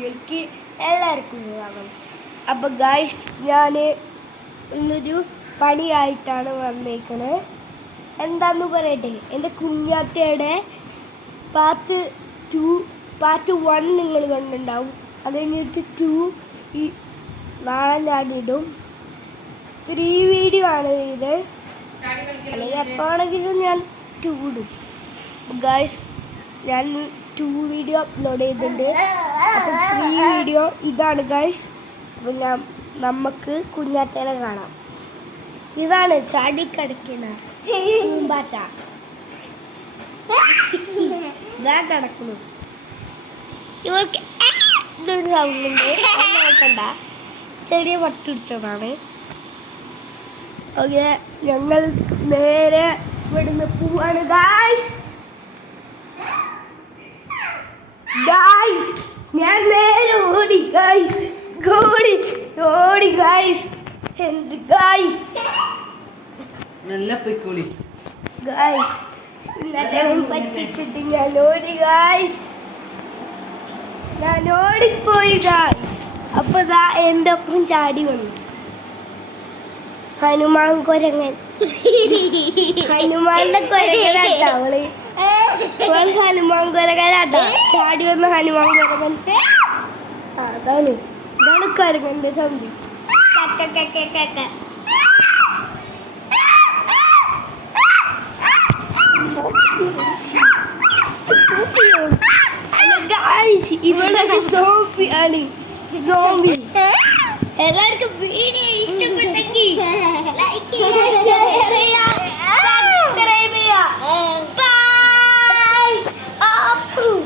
വീഡിയോയ്ക്ക് എല്ലാവർക്കും സ്വാഗതം. അപ്പോൾ ഗായ്സ്, ഞാൻ ഇന്നൊരു പണിയായിട്ടാണ് വന്നേക്കണത്. എന്താന്ന് പറയട്ടെ, എൻ്റെ കുഞ്ഞാറ്റയുടെ പാർട്ട് 1 നിങ്ങൾ കണ്ടിട്ടുണ്ടാവും. അത് കഴിഞ്ഞിട്ട് 2 ഈ നാളെ ഞാനിടും. 3 വീഡിയോ ആണ് ഇത്. അല്ലെങ്കിൽ എപ്പോഴാണെങ്കിലും ഞാൻ 2 ഇടും. ഗായ്സ്, ഞാൻ 2 വീഡിയോ അപ്ലോഡ് ചെയ്തിട്ടുണ്ട്. അപ്പോൾ 3 വീഡിയോ ഇതാണ് ഗായ്സ്. അപ്പോൾ നമുക്ക് കുഞ്ഞാറ്റേനെ കാണാം. ഇതാണ് ചാടിക്കടക്കുന്ന പൂമ്പാറ്റ. ഇതാ കിടക്കുന്നു. ഇവർക്ക് ഇതൊരു സൗണ്ടുണ്ട്, നോക്കണ്ട. ചെറിയ പട്ടിടിച്ചതാണ്. ഓക്കെ, ഞങ്ങൾ നേരെ ഇവിടുന്ന് പോവാണ് ഗായ്സ്. ഞാൻ നേരെ ഓടി ഗായ്സ്, ഓടി ഗായ്സ്. എന്ത് ഗായ്സ്, നല്ല പിക്കുളി ഗായ്സ്, ഇന്നലെ പറ്റിച്ചിട്ട് ഞാൻ ഓടി ഗായ്സ്. ഞാൻ ഓടിപ്പോയി ഗായ്സ്. അപ്പൊ എൻ്റെ ഒപ്പം ചാടി വന്നു ഹനുമാൻ കുരങ്ങൻ. ഹനുമാന്റെ കുരങ്ങനാട്ടാ അവള്. ഹനുമാൻ കുരങ്ങനാട്ടാ ചാടി വന്ന ഹനുമാൻ കുരങ്ങൻ. ഇതാണ് കുരങ്ങന്റെ സന്ധി. ഇവിടെ സോംബിയാണ്. സോംബി. എല്ലാവർക്കും വീഡിയോ ഇഷ്ടപ്പെട്ടെങ്കിൽ ലൈക്ക് ചെയ്യുക, ഷെയർ ചെയ്യുക.